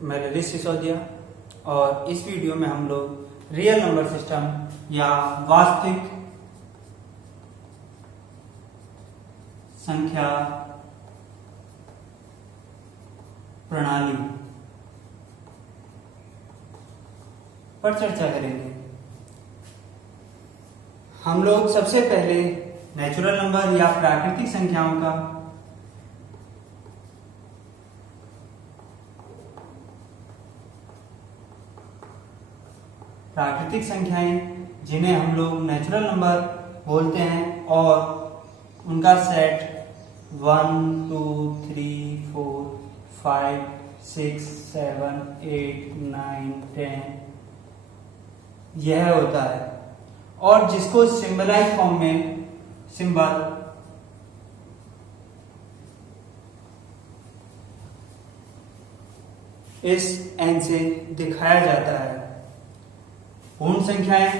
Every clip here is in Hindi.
मैं ललित सिसोदिया और इस वीडियो में हम लोग रियल नंबर सिस्टम या वास्तविक संख्या प्रणाली पर चर्चा करेंगे। हम लोग सबसे पहले नेचुरल नंबर या प्राकृतिक संख्याओं का प्राकृतिक संख्याएं जिन्हें हम लोग नेचुरल नंबर बोलते हैं और उनका सेट 1 2 3 4 5 6 7 8 9 10 यह होता है, और जिसको सिंबलाइज फॉर्म में सिंबल इस n से दिखाया जाता है। पूर्ण संख्याएं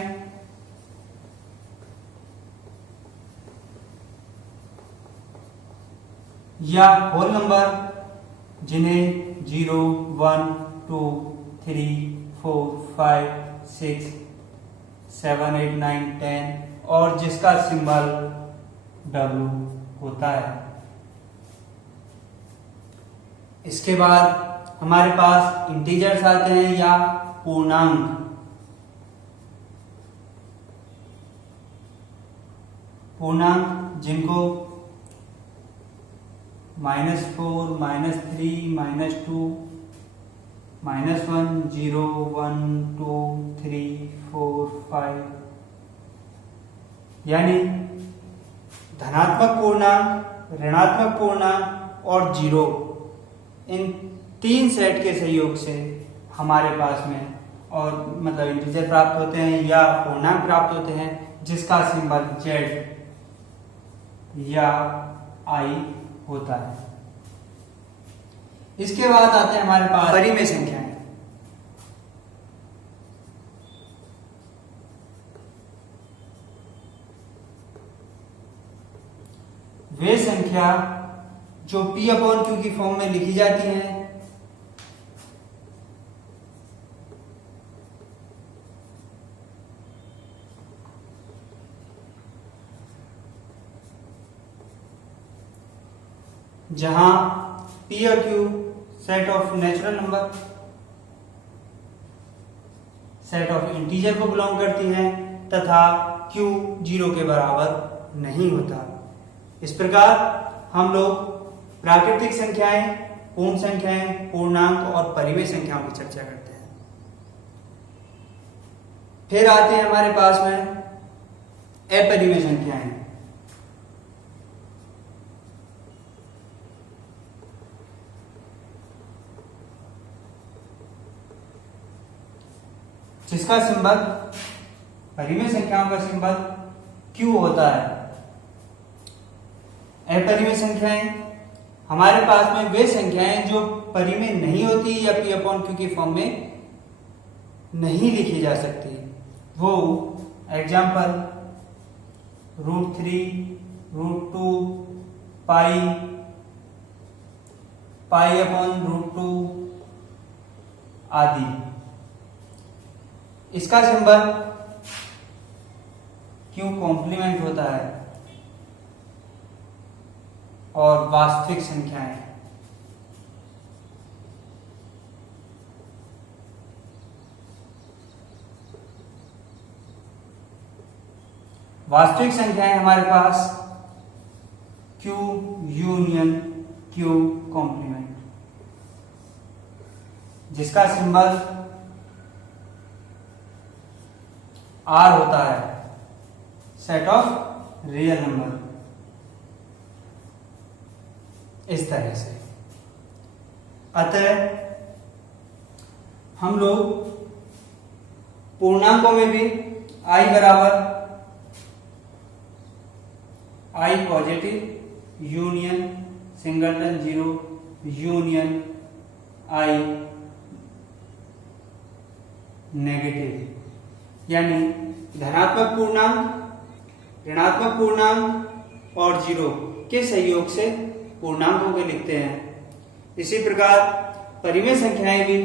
या होल नंबर जिन्हें 0 1 2 3 4 5 6 7 8 9 10 और जिसका सिंबल W होता है। इसके बाद हमारे पास इंटीजर्स आते हैं या पूर्णांक। पूर्णांक जिनको -4 -3 -2 -1 0 1 2 3 4 5 यानी धनात्मक पूर्णांक, ऋणात्मक पूर्णांक और 0, इन तीन सेट के सहयोग से हमारे पास में और मतलब इंटीजर प्राप्त होते हैं या पूर्णांक प्राप्त होते हैं जिसका सिंबल Z या I होता है। इसके बाद आते हैं हमारे पास परिमेय संख्याएं। वे संख्या जो P/Q की फॉर्म में लिखी जाती हैं जहां P और Q set of natural number, set of integer को बिलोंग करती है तथा Q 0 के बराबर नहीं होता। इस प्रकार हम लोग प्राकृतिक संख्याएं, पूर्ण संख्याएं, पूर्णांक और परिमेय संख्याओं की चर्चा करते हैं। फिर आते हैं हमारे पास में अपरिमेय संख्याएं। जिसका सिंबल, परिमेय संख्याओं का सिंबल Q होता है। अपरिमेय संख्याएं हमारे पास में वे संख्याएं जो परिमेय नहीं होती या P/Q की फॉर्म में नहीं लिखी जा सकती। वो एग्जाम्पल √3, √2, पाई/√2 आदि। इसका सिंबल Q कॉम्प्लीमेंट होता है। और वास्तविक संख्याएं हमारे पास Q यूनियन Q कॉम्प्लीमेंट, जिसका सिंबल R होता है, सेट ऑफ रियल नंबर। इस तरह से अतः हम लोग पूर्णांकों में भी I बराबर I positive union singleton 0 union I negative, यानी धनात्मक पूर्णांक, ऋणात्मक पूर्णांक और 0 के सहयोग से पूर्णांकों को लिखते हैं। इसी प्रकार परिमेय संख्याएं भी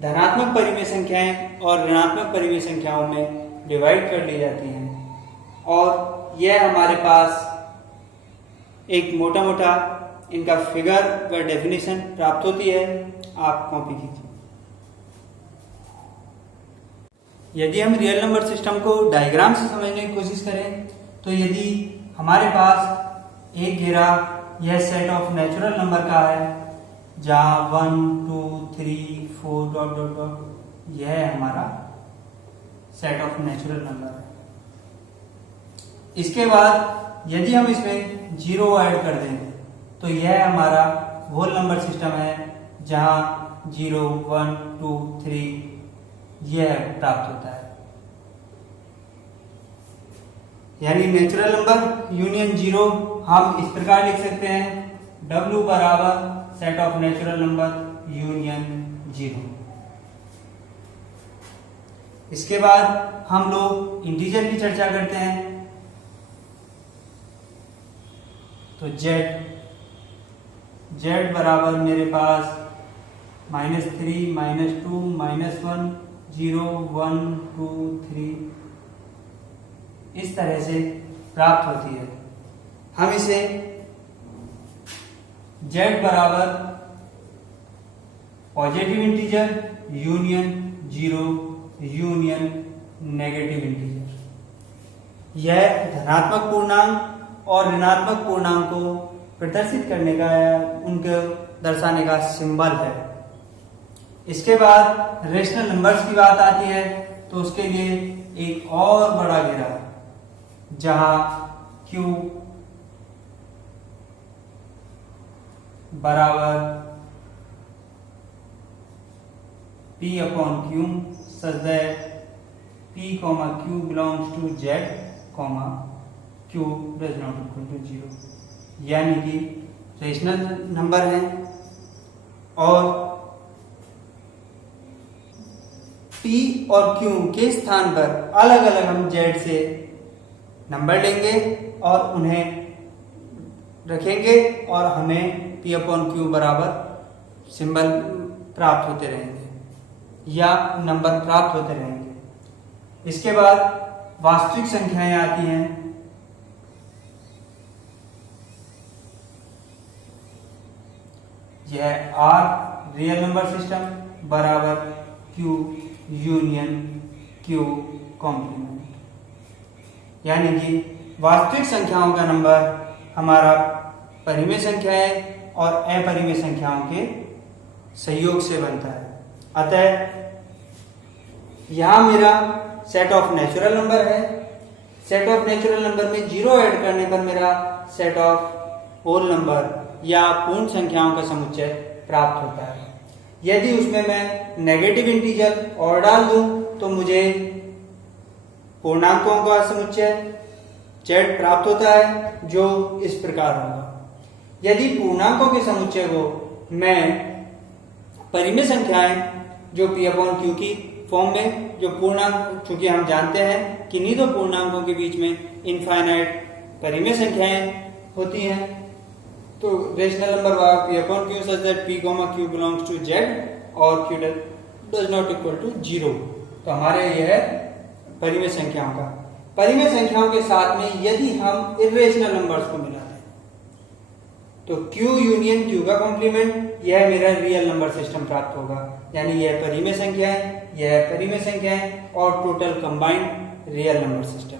धनात्मक परिमेय संख्याएं और ऋणात्मक परिमेय संख्याओं में डिवाइड कर ली जाती हैं और यह हमारे पास एक मोटा मोटा इनका फिगर व डेफिनेशन प्राप्त होती है। आप कॉपी कीजिए। यदि हम रियल नंबर सिस्टम को डायग्राम से समझने की कोशिश करें तो यदि हमारे पास एक घेरा यह सेट ऑफ नेचुरल नंबर का है जहां 1 2 3 4 डॉट डॉट डॉट यह हमारा सेट ऑफ नेचुरल नंबर है। इसके बाद यदि हम इसमें 0 ऐड कर दें तो यह हमारा होल नंबर सिस्टम है जहां 0 1 2 3 यह प्राप्त होता है। यानी नेचुरल नंबर यूनियन 0 हम इस प्रकार लिख सकते हैं W बराबर set of natural number union 0। इसके बाद हम लोग इंटीजर की चर्चा करते हैं तो Z बराबर मेरे पास -3 -2 -1 0 1 2 3 इस तरह से प्राप्त होती है। हम इसे Z बराबर positive integer union 0 union negative integer यह धनात्मक पूर्णांक और ऋणात्मक पूर्णांक को प्रदर्शित करने का या उनको दर्शाने का सिंबल है। इसके बाद रेशनल नंबर्स की बात आती है तो उसके लिए एक और बड़ा घेरा जहां Q बराबर P upon Q such that P, Q belongs to Z, Q does not equal to 0। यानी कि रेशनल नंबर है और P और Q के स्थान पर अलग अलग हम Z से नंबर लेंगे और उन्हें रखेंगे और हमें P अपॉन Q बराबर सिंबल प्राप्त होते रहेंगे या नंबर प्राप्त होते रहेंगे। इसके बाद वास्तविक संख्याएं आती हैं। यह R रियल नंबर सिस्टम बराबर Q यूनियन Q कॉम्प्लीमेंट। यानी कि वास्तविक संख्याओं का नंबर हमारा परिमेय संख्याएं और अपरिमेय संख्याओं के सहयोग से बनता है। अतः यहां मेरा सेट ऑफ नेचुरल नंबर है। सेट ऑफ नेचुरल नंबर में 0 ऐड करने पर मेरा सेट ऑफ होल नंबर या पूर्ण संख्याओं का समुच्चय प्राप्त होता है। यदि उसमें मैं नेगेटिव इंटीजर और डाल दूं तो मुझे पूर्णांकों का समुच्चय Z प्राप्त होता है जो इस प्रकार होगा। यदि पूर्णांकों के समुच्चय को मैं परिमेय संख्याएं जो P अपॉन Q की फॉर्म में जो पूर्णांक, चूंकि हम जानते हैं कि नहीं तो पूर्णांकों के बीच में इनफाइनाइट परिमेय संख्याएं होती हैं, तो rational number P upon Q such that P, Q belongs to Z और Q does not equal to 0। तो हमारे यह परिमेय संख्याओं का, परिमेय संख्याओं के साथ में यदि हम इर्रेशनल नंबर्स को मिलाते हैं तो Q यूनियन Q का कॉम्प्लीमेंट यह मेरा रियल नंबर सिस्टम प्राप्त होगा। यानी यह परिमेय संख्या है, यह परिमेय संख्या है और total combined real number system.